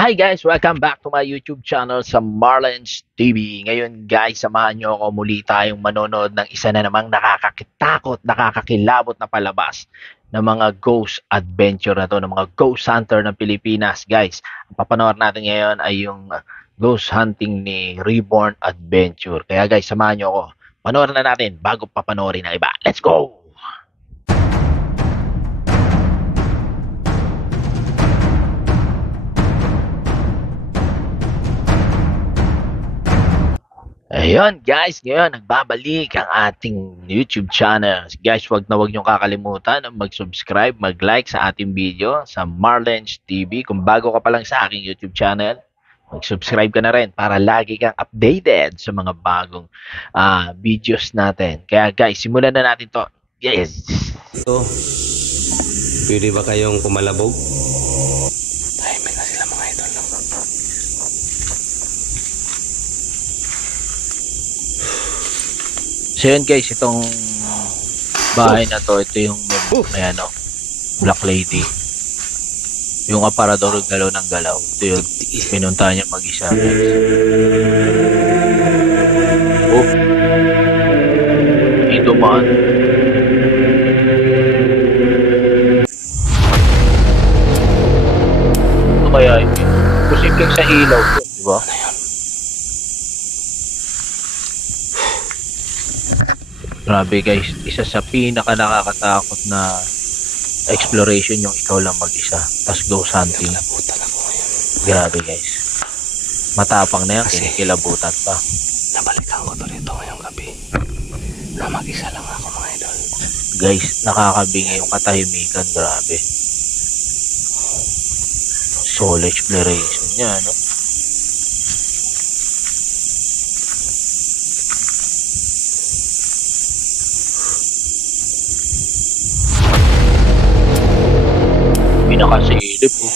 Hi guys! Welcome back to my YouTube channel sa Marlens TV. Ngayon guys, samahan nyo ako muli tayong manonood ng isa na namang nakakakitakot, nakakakilabot na palabas ng mga ghost adventure na to, ng mga ghost hunter ng Pilipinas. Guys, ang papanood natin ngayon ay yung ghost hunting ni Reborn Adventure. Kaya guys, samahan nyo ako. Panoorin na natin bago papanoorin ang iba. Let's go! Ayun guys, ngayon nagbabalik ang ating YouTube channel. Guys, wag niyong kakalimutan na mag-subscribe, mag-like sa ating video sa Marlens TV. Kung bago ka pa lang sa aking YouTube channel, mag-subscribe ka na rin para lagi kang updated sa mga bagong videos natin. Kaya guys, simulan na natin to. Yes! Ito, pwede ba kayong kumalabog? Tahimik na sila mga idol. So yun guys, itong bahay na to, ito yung may Black Lady. Yung aparador galaw ng galaw. Ito yung pinunta niya mag-isa. Oh. Dito man. Ito kaya yun. Posibleng sa ilaw to, di ba? Grabe guys, isa sa pinaka nakakatakot na exploration yung ikaw lang mag-isa. Tapos ghost hunting. Grabe guys. Matapang na yan, kinikilabutan pa. Nabalikan ko to rito ngayong gabi. Na mag-isa lang ako mga idol. Guys, nakakabingi yung katahimikan. Grabe. Soul exploration niya, no? Pinakasilip oh.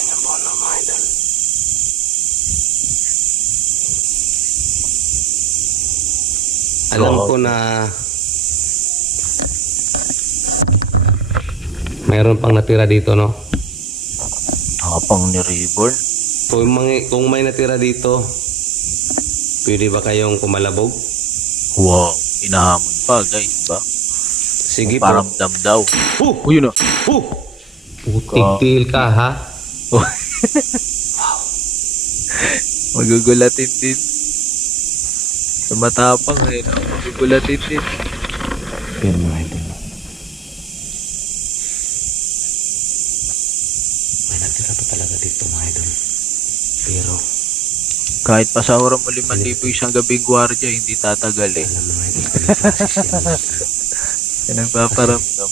Alam ko na mayroon pang natira dito, no? Nakapang ni Reborn. Kung may natira dito, pwede ba kayong kumalabog? Wow, inahamon pa guys, ba? Sige po. Paramdam daw. Yun na. Putik-til ka, ha? Wow. Magugulatin din. Sa matapang eh, no? Magugulatin din. Pero mga idol, may natira pa talaga dito mga idol. Pero Kahit pasahuran mo 5,000 isang gabing gwardiya, hindi tatagal eh. alam mga idol, Yan ang paparamdam.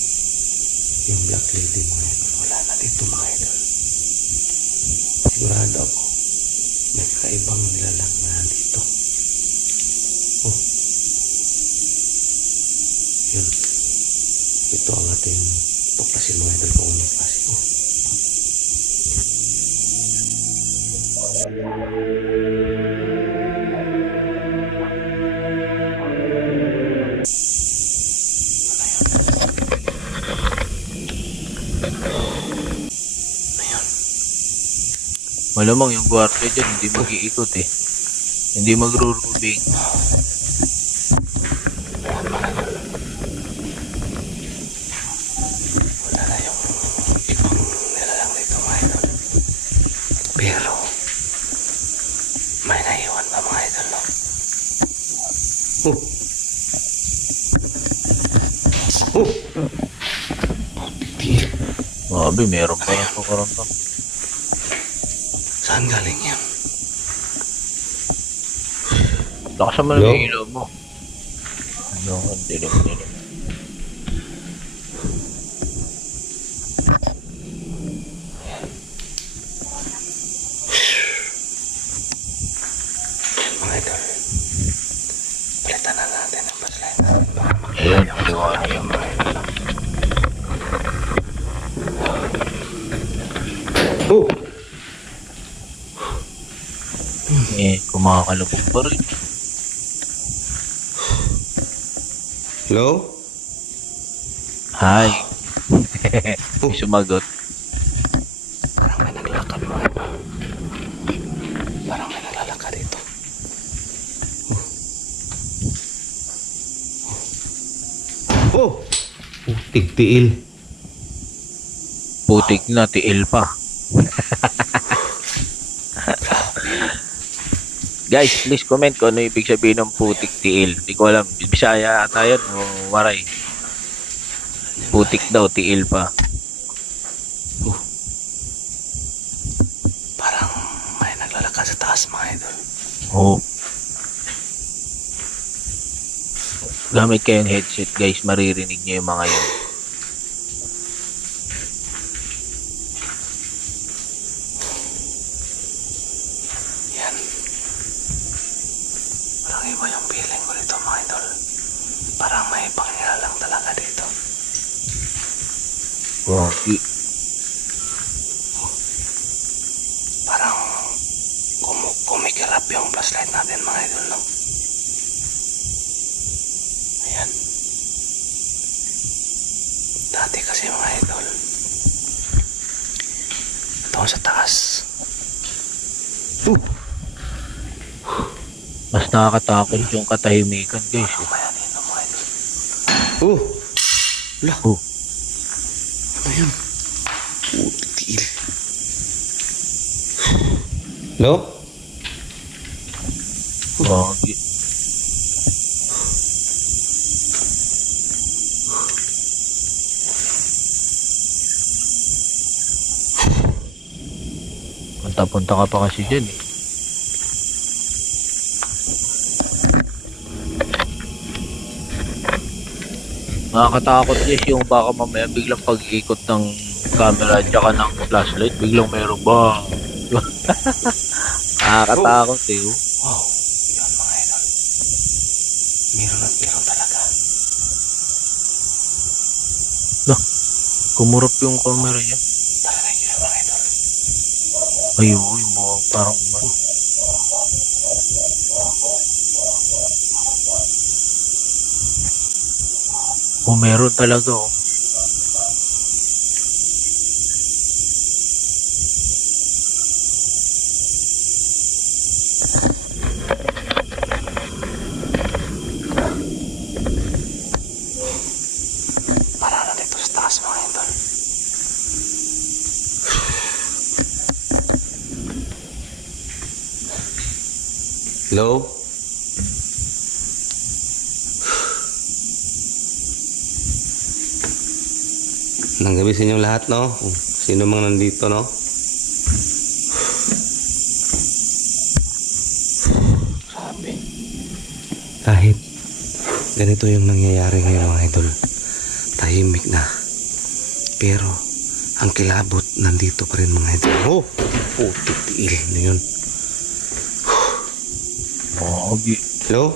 yung Black Lady mga idol, wala na dito mga idol. Sigurado ako, may kakaibang nilalang na dito. Oh. Yun. Ito ang ating puklasin mga idol kung anong klase. Oh. Malamang yung gwardiya dyan, hindi mag-iikot eh. Hindi magro-rubing. Wala na yung ibang nilalang dito mga idol. Pero may naiwan pa mga idol, no? Putik. Grabe, meron pa yung pakaramdam. Saan galing yan? Lakas naman ang ilaw mo. Ano, dilim. Mga idol, palitan na natin ang flashlight. Ayan, ang liwanag yung mga idol. Kumakakalabog pa rin. Hello? Hi. May sumagot. Parang may naglakad mga idol. Tigtiil. Putik na, tiil pa. Guys, please comment kung ano ibig sabihin ng putik tiil. Hindi ko alam. Bisaya ata yan o waray. Putik daw, tiil pa. Parang may naglalakad sa taas mga idol. Oo. Gamit kayong headset guys, maririnig nyo yung mga yun. Yan. Parang iba yung feeling ko dito mga idol. Parang may pangyayari talaga dito. Wow. Parang kumikirap yung flashlight natin mga idol, no? Ayan. Dati kasi mga idol, doon sa taas. Mas nakakatakot yung katahimikan guys. Kumayanin na mga idol. Wala. Ano yun? Tiil. Hello? Wow. Punta-punta ka pa kasi dyan eh. Nakakatakot guys yung baka mamaya biglang pag-ikot ng camera at saka ng flashlight, biglang meron ba? Nakakatakot eh. Wow. Yan mga idol. Meron at meron talaga. Kumurap yung camera niya. Talaga yun mga idol. Ayun, yung buhok parang meron talaga oh. Parang nandito sa taas mga idol. Hello? Nang gabi sa inyo lahat, no? Sino mang nandito, no? Grabe. Kahit ganito yung nangyayari ngayon mga idol, tahimik na. Pero ang kilabot nandito pa rin mga idol. Tiil na yun. Hello?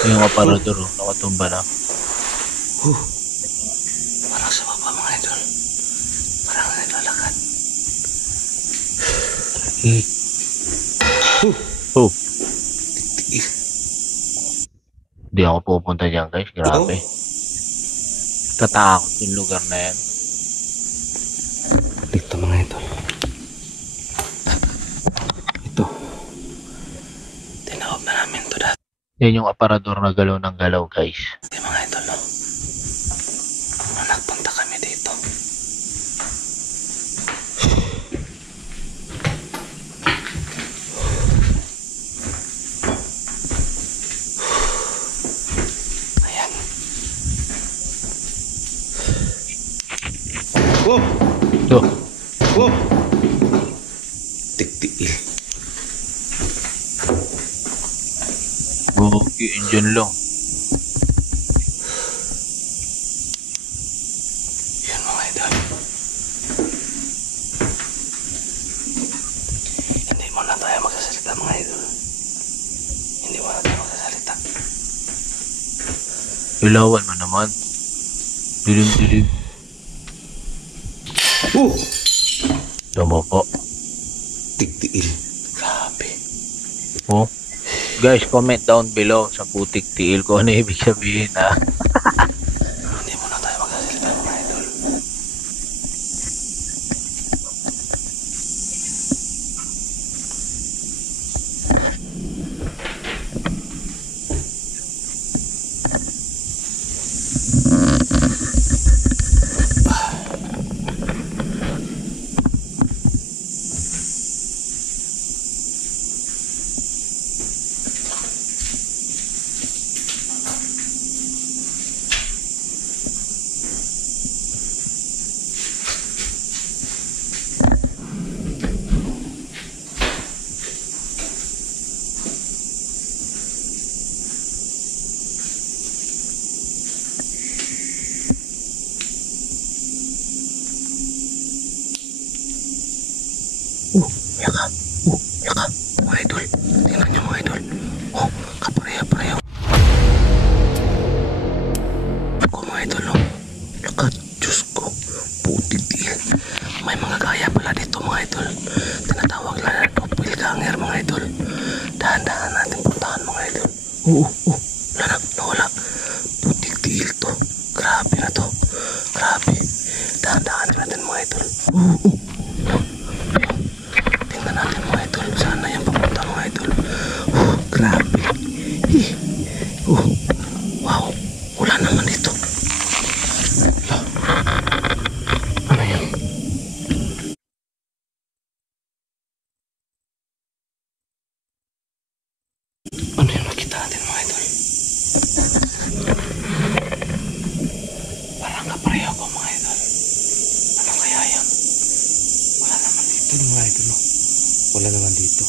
Yung aparador oh, nakatumba na. Parang sa baba mga idol. Parang naglalakad. Tiil. Hindi ako pupunta dyan guys, grabe. Tatakot yung lugar na yan. Dito mga idol. Ito. Tinawag na namin to dati. Yan yung aparador na galaw ng galaw guys. Mga idol, no? Nagpunta kami dito. Ayan. Tigtiil. Dyan lang. Yan mga idol. Hindi mo na tayo magsasalita mga idol. Hindi mo na tayo magsasalita. Ilawan mo naman. Dilim-dilim. Tama po. Tigtiil. Grabe. Oh. Guys, comment down below sa putik tiil ko ano ibig sabihin ha. Hindi mo na tayo magsasalita mga idol. Yaka. Yaka. Mga idol. Tingnan nyo mga idol. Kapareha-pareho. Mga idol, no? Yaka. Diyos ko. Putik din. May mga gaya pala dito mga idol. Tinatawag lang na doppelganger mga idol. Dahan-dahan natin puntahan mga idol. Wala na. Nawala. Putik tiil to. Grabe na to. Grabe. Dahan-dahan natin mga idol. Tingnan natin mga idol. Saan na yan papunta mga idol? Grabe. Wow. Wala naman dito. Ano yan? Ano yung nakita natin mga idol? Parang kapareho ko mga idol. Ano kaya yan? Wala naman dito mga idol, no? Wala naman dito.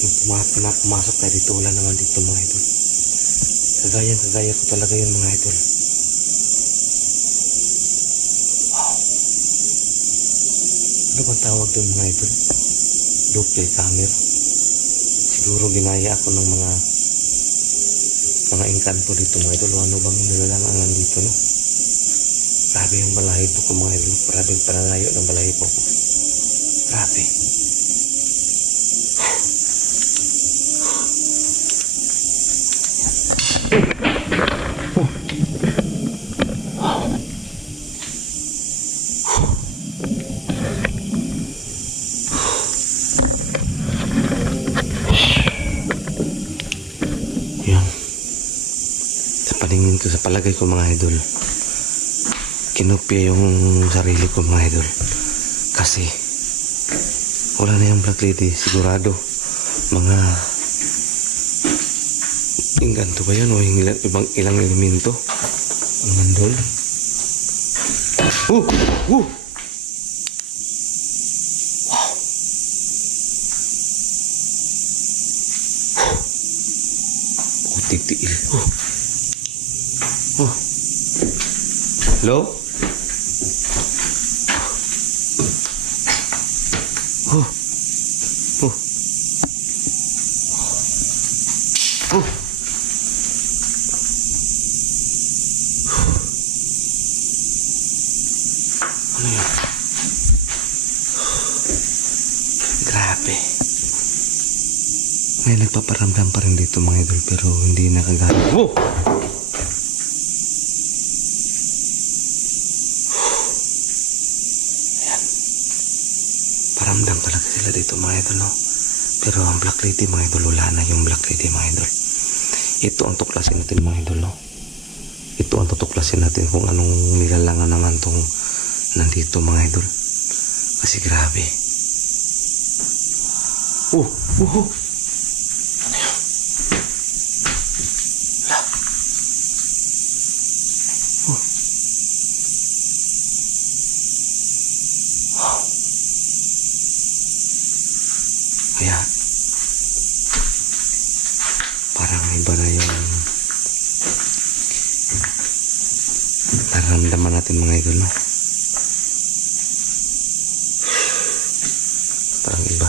Nung pumasok tayo dito, wala naman dito mga idol. Kagaya ko talaga yun mga idol. Wow. Ano bang tawag doon mga idol? Doppelganger. Siguro ginaya ako ng mga engkanto dito mga idol. Ano bang nilalangan dito, no? Grabe yung balahibo ko mga idol. Grabe yung pananayo ng balahibo ko. Grabe. Yan. Sa paningin ko, sa palagay ko mga idol, kinopya yung sarili ko mga idol. Kasi wala na yung Black Lady. Sigurado mga engkanto ba yun o ibang ilang elemento ang nandun. Wow. Putik tiil. Hello? Ano yun? Grabe. May nagpaparamdam pa rin dito mga idol pero hindi nakagalit. Ayan. Paramdam talaga sila dito mga idol, no? Pero ang Black Lady mga idol, wala na yung Black Lady mga idol. Ito ang tuklasin natin mga idol, no? Ito ang tutuklasin natin kung anong nilalangan naman tong nandito mga idol. Kasi grabe. Ano yun? Kaya parang iba na yung nararamdaman natin mga idol, no? Parang iba.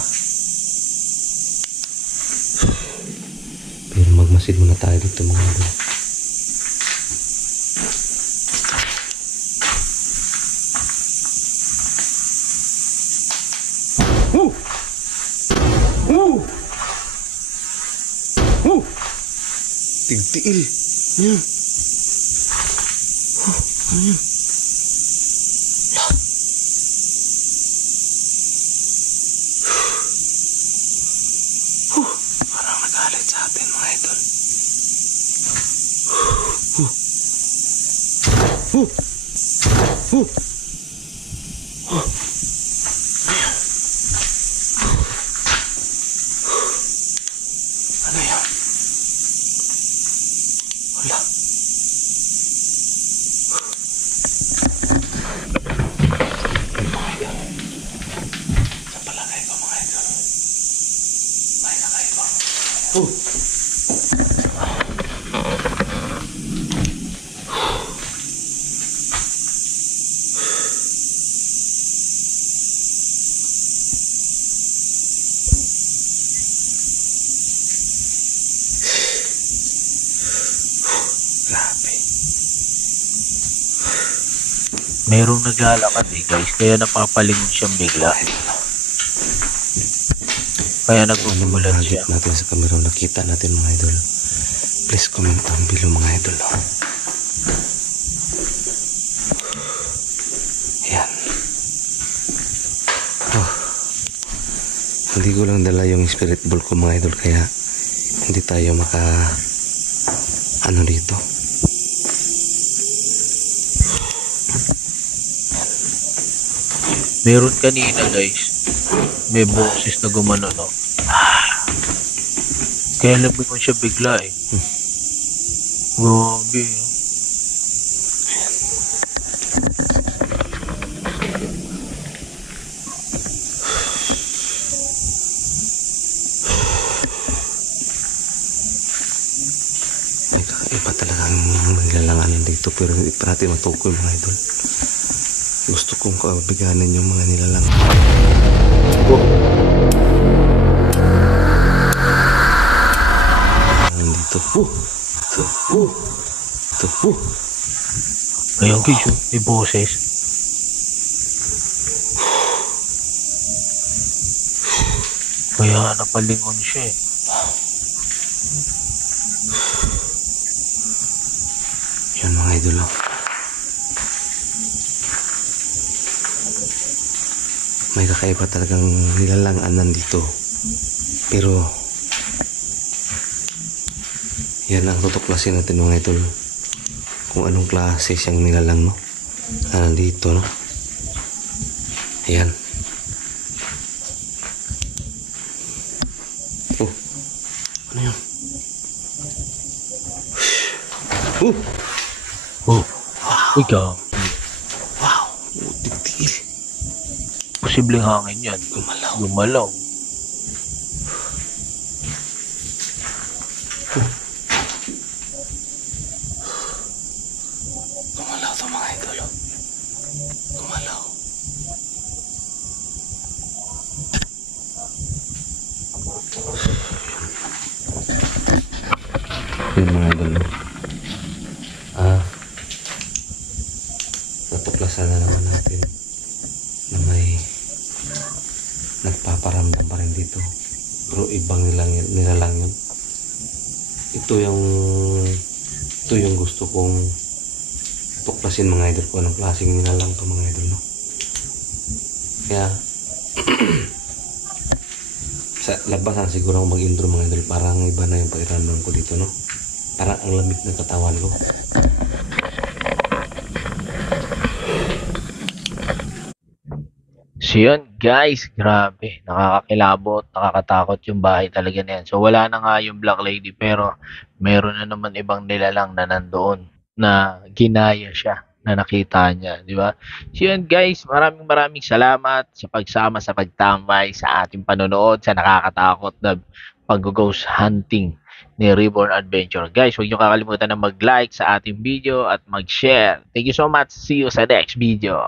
Pero magmasid muna tayo dito mga idol. Tigtiil. Yan. Ano yan? Parang nagalit sa atin mga idol. Ano yan? Wala. Mga idol. Sa palagay ko mga idol, may kakaiba. Merong naglalakad guys, kaya napapalingon siyang bigla. Kaya Ano nagugumulan mga siya. natin sa kamera nakita natin mga idol. Please comment down below mga idol. Yan. Hindi ko lang dala yung spirit ball ko mga idol, kaya hindi tayo maka ano dito. Meron kanina guys, may boses na gumano, no? Kaya lumingon siya bigla Grabe. May kakaiba talagang nilalanganan dito, pero hindi pa natin matukoy mga idol. Gusto kong kabiganan yung mga nilalang. Dito. Ayun guys, may boses. Kaya napalingon siya Yan mga idol. May kakaiba talagang nilalanganan dito. Pero yan ang tutuklasin natin mga idol. Kung anong klase siyang nilalang, no? Nandito, no? Ayan. Oh. Ano yun? Uy ka. Wow. Tigil. Posibleng hangin yan. Gumalaw. Gumalaw to mga idol. Gumalaw. Yun mga idol. Natuklasan na naman natin na may nagpaparamdam pa rin dito, pero ibang nilalang yun. Ito yung gusto kong tuklasin mga idol, ko anong klaseng nilalang to mga idol, no? Kaya sa labasan siguro ako mag-intro mga idol, parang iba na yung pakiramdam ko dito, no? Parang ang lamig ng katawan ko. So yun guys, grabe. Nakakakilabot, nakakatakot yung bahay talaga na yan. So wala na nga yung Black Lady, pero meron na naman ibang nilalang na nandoon na ginaya siya na nakita niya, di ba? So yun guys, maraming salamat sa pagsama, sa pagtambay sa ating panonood sa nakakatakot na pag-ghost hunting ni Reborn Adventure. Guys, huwag niyo kakalimutan na mag-like sa ating video at mag-share. Thank you so much. See you sa next video.